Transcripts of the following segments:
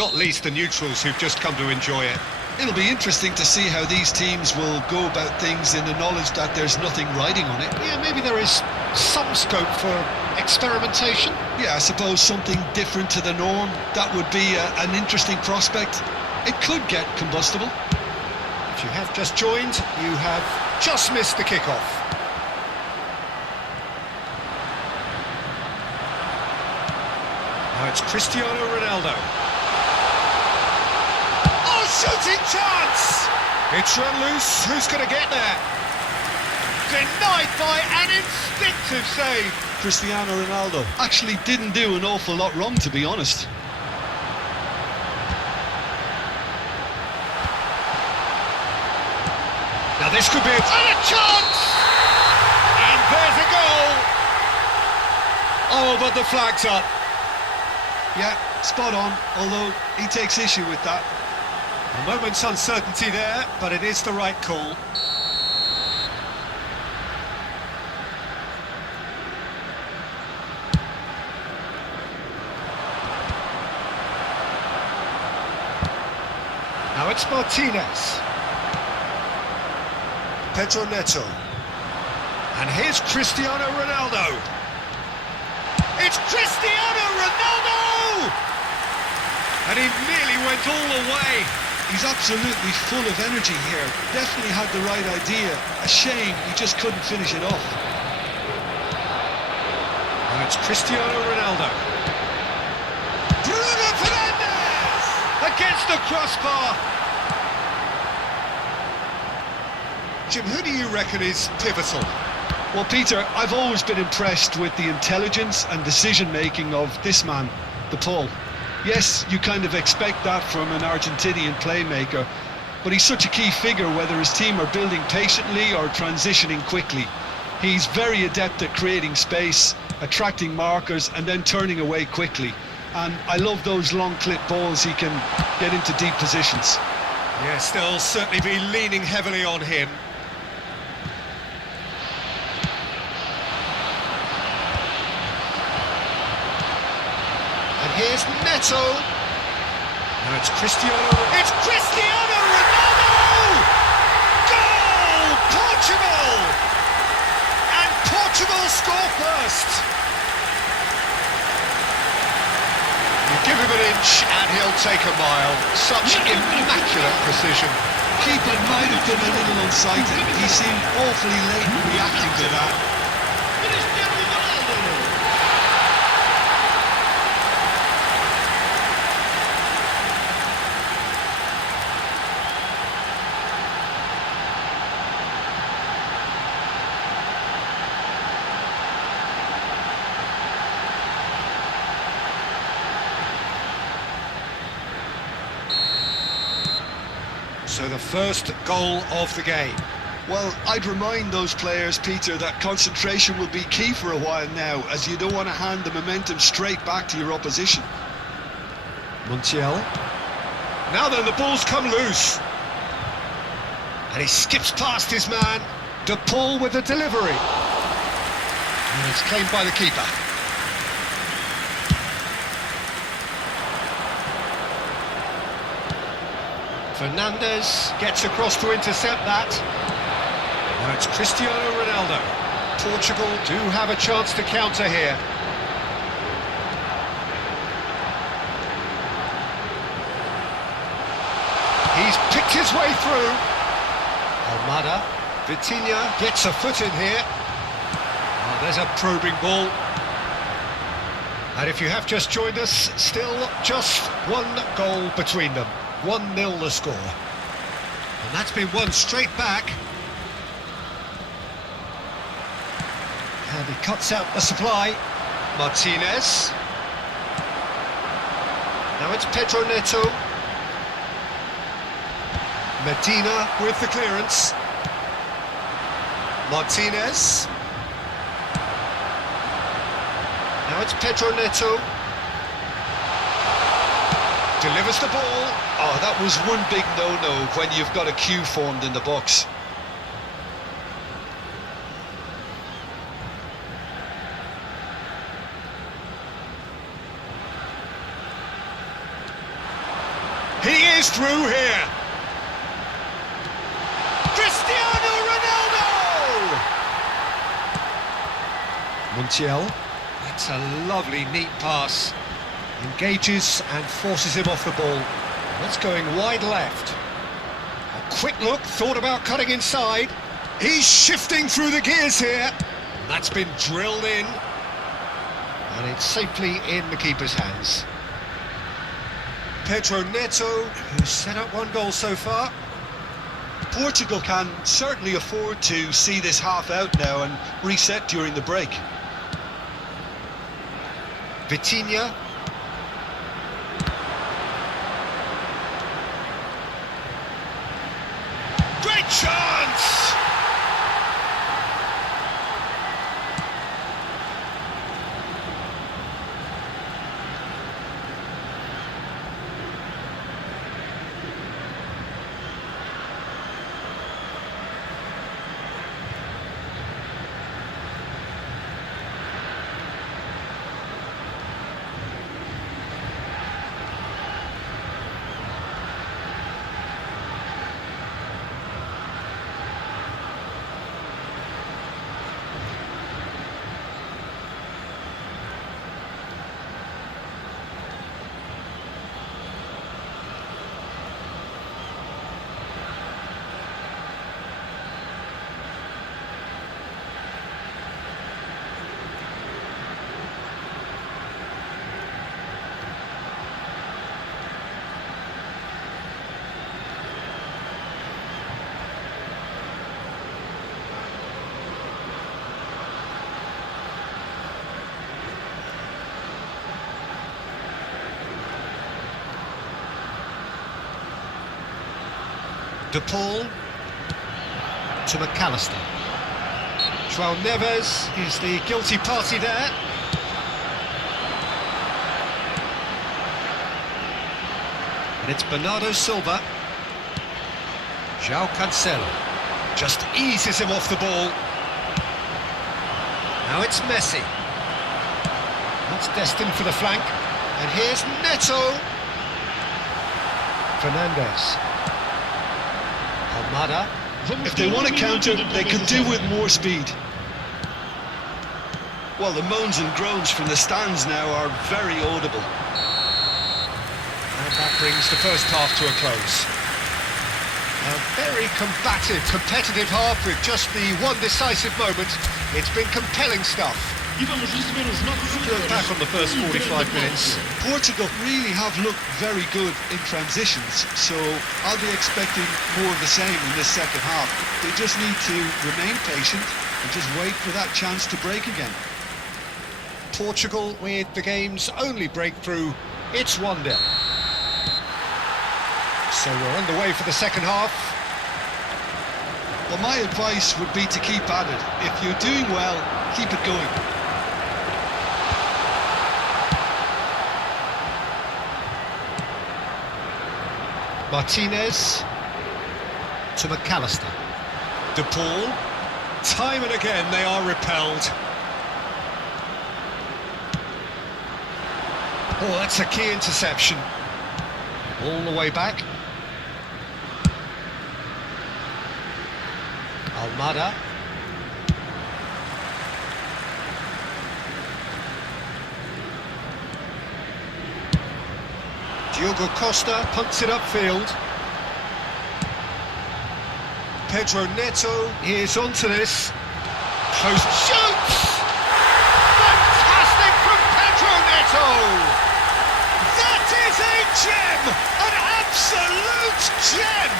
not least the neutrals who've just come to enjoy it. It'll be interesting to see how these teams will go about things in the knowledge that there's nothing riding on it. Yeah, maybe there is some scope for experimentation. Yeah, I suppose something different to the norm. That would be an interesting prospect. It could get combustible. If you have just joined, you have just missed the kickoff. Now it's Cristiano Ronaldo. Oh, shooting chance! It's run loose. Who's going to get there? Denied by an instinctive save. Cristiano Ronaldo actually didn't do an awful lot wrong, to be honest. Now this could be and a chance! And there's a goal! Oh, but the flag's up. Yeah, spot on, although he takes issue with that. A moment's uncertainty there, but it is the right call. Now it's Martinez. Pedro Neto. And here's Cristiano Ronaldo. It's Cristiano Ronaldo! And he nearly went all the way. He's absolutely full of energy here. Definitely had the right idea. A shame he just couldn't finish it off. And it's Cristiano Ronaldo. Bruno Fernandes! Against the crossbar. Jim, who do you reckon is pivotal? Well, Peter, I've always been impressed with the intelligence and decision-making of this man, the Paul. Yes, you kind of expect that from an Argentinian playmaker, but he's such a key figure whether his team are building patiently or transitioning quickly. He's very adept at creating space, attracting markers and then turning away quickly. And I love those long clip balls he can get into deep positions. Yes, they'll certainly be leaning heavily on him. And here's Neto. Now it's Cristiano. It's Cristiano Ronaldo! Goal! Portugal! And Portugal score first. You give him an inch and he'll take a mile. Such immaculate precision. Keeper might have been a little unsighted. He seemed awfully late in reacting to that. So the first goal of the game. Well, I'd remind those players, Peter, that concentration will be key for a while now, as you don't want to hand the momentum straight back to your opposition. Montiel. Now then, the ball's come loose. And he skips past his man. De Paul with the delivery. And it's claimed by the keeper. Fernandes gets across to intercept that. Now it's Cristiano Ronaldo. Portugal do have a chance to counter here. He's picked his way through. Almada. Vitinha gets a foot in here. Oh, there's a probing ball. And if you have just joined us, still just one goal between them. 1-0 the score. And that's been won straight back. And he cuts out the supply. Martinez. Now it's Pedro Neto. Medina with the clearance. Martinez. Now it's Pedro Neto. Delivers the ball. Oh, that was one big no-no when you've got a queue formed in the box. He is through here. Cristiano Ronaldo! Montiel. That's a lovely, neat pass. Engages and forces him off the ball. That's going wide left. A quick look, thought about cutting inside. He's shifting through the gears here. That's been drilled in. And it's safely in the keeper's hands. Pedro Neto, who's set up one goal so far. Portugal can certainly afford to see this half out now and reset during the break. Vitinha. Great chance! De Paul to McAllister. João Neves is the guilty party there. And it's Bernardo Silva. João Cancelo just eases him off the ball. Now it's Messi. That's destined for the flank. And here's Neto. Fernandes. Almada. If they want to counter, they can do with more speed. Well, the moans and groans from the stands now are very audible. And that brings the first half to a close. A very combative, competitive half with just the one decisive moment. It's been compelling stuff. Look back on the first 45 minutes. Portugal really have looked very good in transitions, so I'll be expecting more of the same in this second half. They just need to remain patient and just wait for that chance to break again. Portugal with the game's only breakthrough. It's 1-0. So we're underway for the second half. Well, my advice would be to keep at it. If you're doing well, keep it going. Martinez to McAllister. De Paul. Time and again they are repelled. Oh, that's a key interception. All the way back. Almada. Diogo Costa punts it upfield. Pedro Neto is onto this. Close shoots! Fantastic from Pedro Neto! That is a gem! An absolute gem!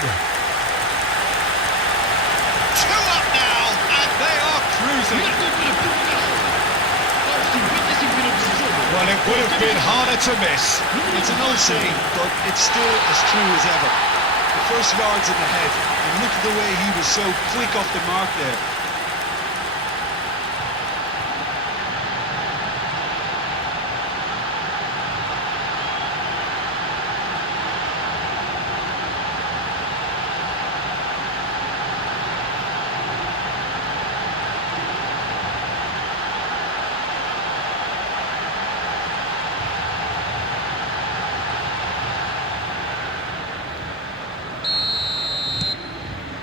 2 up now, and they are cruising. Well, it would have been harder to miss. It's an old saying, but it's still as true as ever. The first yard's in the head, and look at the way he was so quick off the mark there.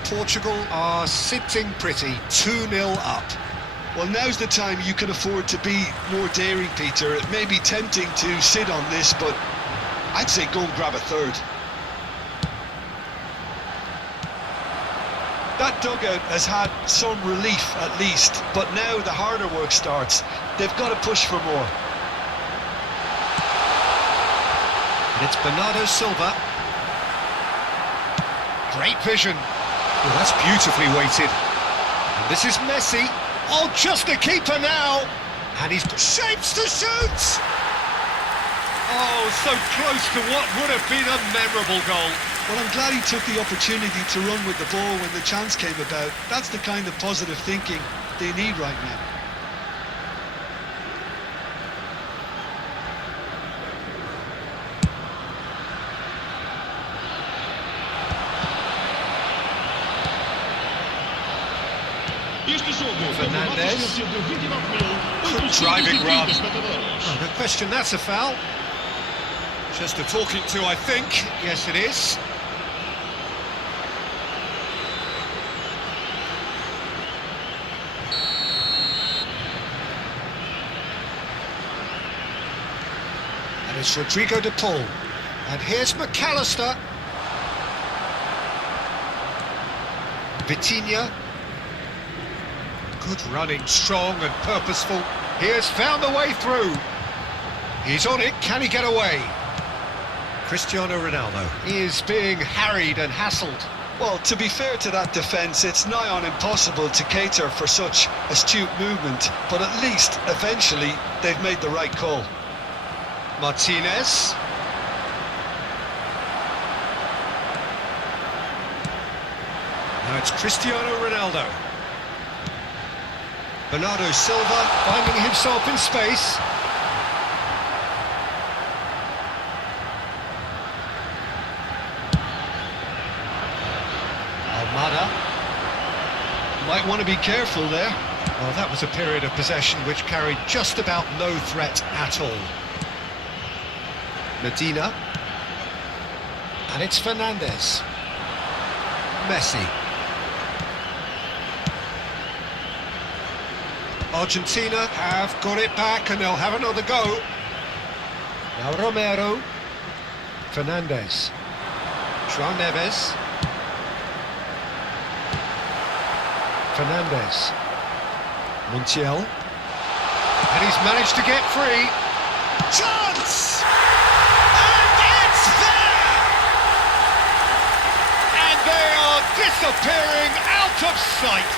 Portugal are sitting pretty, 2-0 up. Well, now's the time you can afford to be more daring, Peter. It may be tempting to sit on this, but I'd say go and grab a third. That dugout has had some relief at least, but now the harder work starts. They've got to push for more. And it's Bernardo Silva. Great vision. Oh, that's beautifully weighted. And this is Messi. Oh, just a keeper now. And he's got shapes to shoot. Oh, so close to what would have been a memorable goal. Well, I'm glad he took the opportunity to run with the ball when the chance came about. That's the kind of positive thinking they need right now. Fernandes. Good driving run. Oh, no question, that's a foul. Just a talking to, I think. Yes, it is. And it's Rodrigo de Paul. And here's McAllister. Vitinha. Good running, strong and purposeful. He has found the way through. He's on it, can he get away? Cristiano Ronaldo. He is being harried and hassled. Well, to be fair to that defence, it's nigh on impossible to cater for such astute movement, but at least, eventually, they've made the right call. Martinez. Now it's Cristiano Ronaldo. Bernardo Silva finding himself in space. Almada. Might want to be careful there. Well, that was a period of possession which carried just about no threat at all. Medina. And it's Fernandes. Messi. Argentina have got it back and they'll have another go. Now Romero. Fernandes. João Neves. Fernandes. Montiel. And he's managed to get free. Chance! And it's there! And they are disappearing out of sight.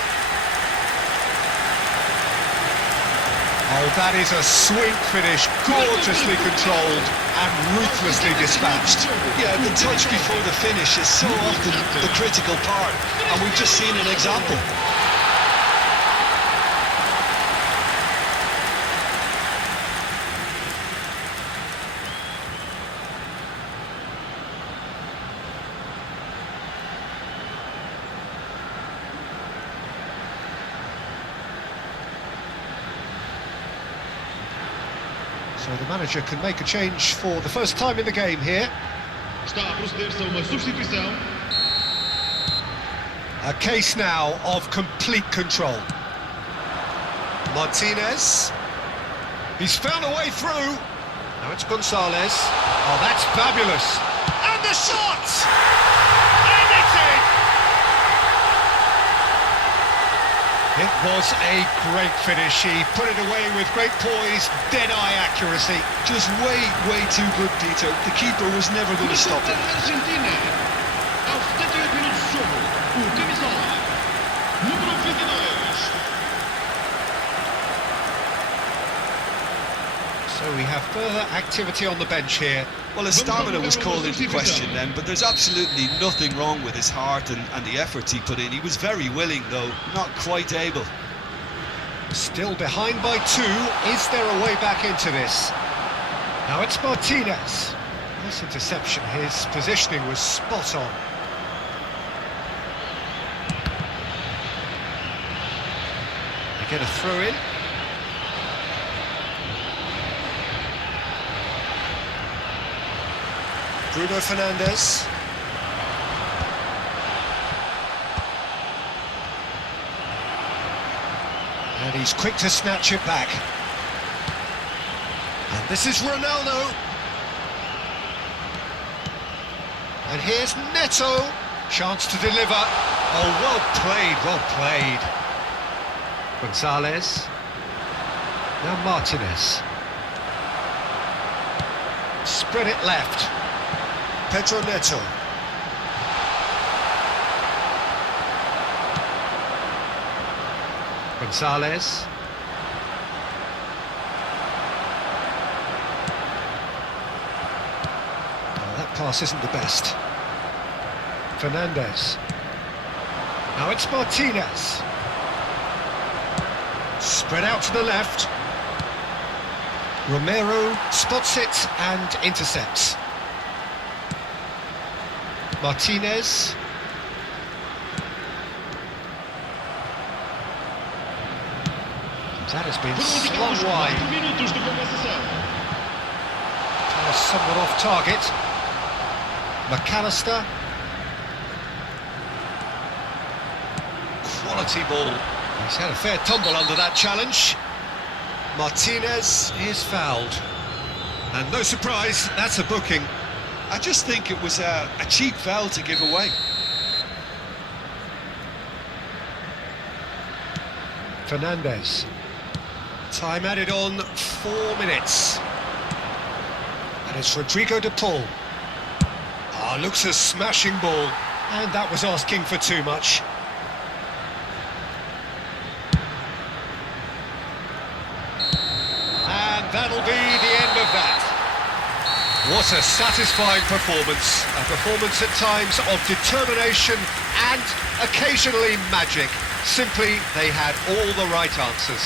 Oh, that is a sweet finish, gorgeously controlled and ruthlessly dispatched. Yeah, the touch before the finish is so often the critical part, and we've just seen an example. So the manager can make a change for the first time in the game here. Está a proceder-se a uma substituição. A case now of complete control. Martinez. He's found a way through. Now it's Gonzalez. Oh, that's fabulous. And the shot! And it's in! It was a great finish. He put it away with great poise, dead-eye accuracy. Just way too good, Peter. The keeper was never going to stop it. Argentina. Aos 78 minutos de jogo, o camisola número 22. So we have further activity on the bench here. Well, his stamina was called into question then, but there's absolutely nothing wrong with his heart and the efforts he put in. He was very willing, though, not quite able. Still behind by 2. Is there a way back into this? Now it's Martinez. Nice interception. His positioning was spot on. They get a throw in. Bruno Fernandes. And he's quick to snatch it back. And this is Ronaldo. And here's Neto. Chance to deliver. Oh, well played, well played. Gonzalez. Now Martinez. Spread it left. Pedro Neto. Gonzalez. Oh, that pass isn't the best. Fernandez. Now it's Martinez. Spread out to the left. Romero spots it and intercepts. Martinez. That has been slung wide. minutos de compensação. Somewhat off target. McAllister. Quality ball. He's had a fair tumble under that challenge. Martinez is fouled. And no surprise, that's a booking. I just think it was a cheap foul to give away. Fernandez. Time added on 4 minutes. And it's Rodrigo de Paul. Ah, looks a smashing ball. And that was asking for too much. And that'll be the end of that. What a satisfying performance. A performance at times of determination and occasionally magic. Simply, they had all the right answers.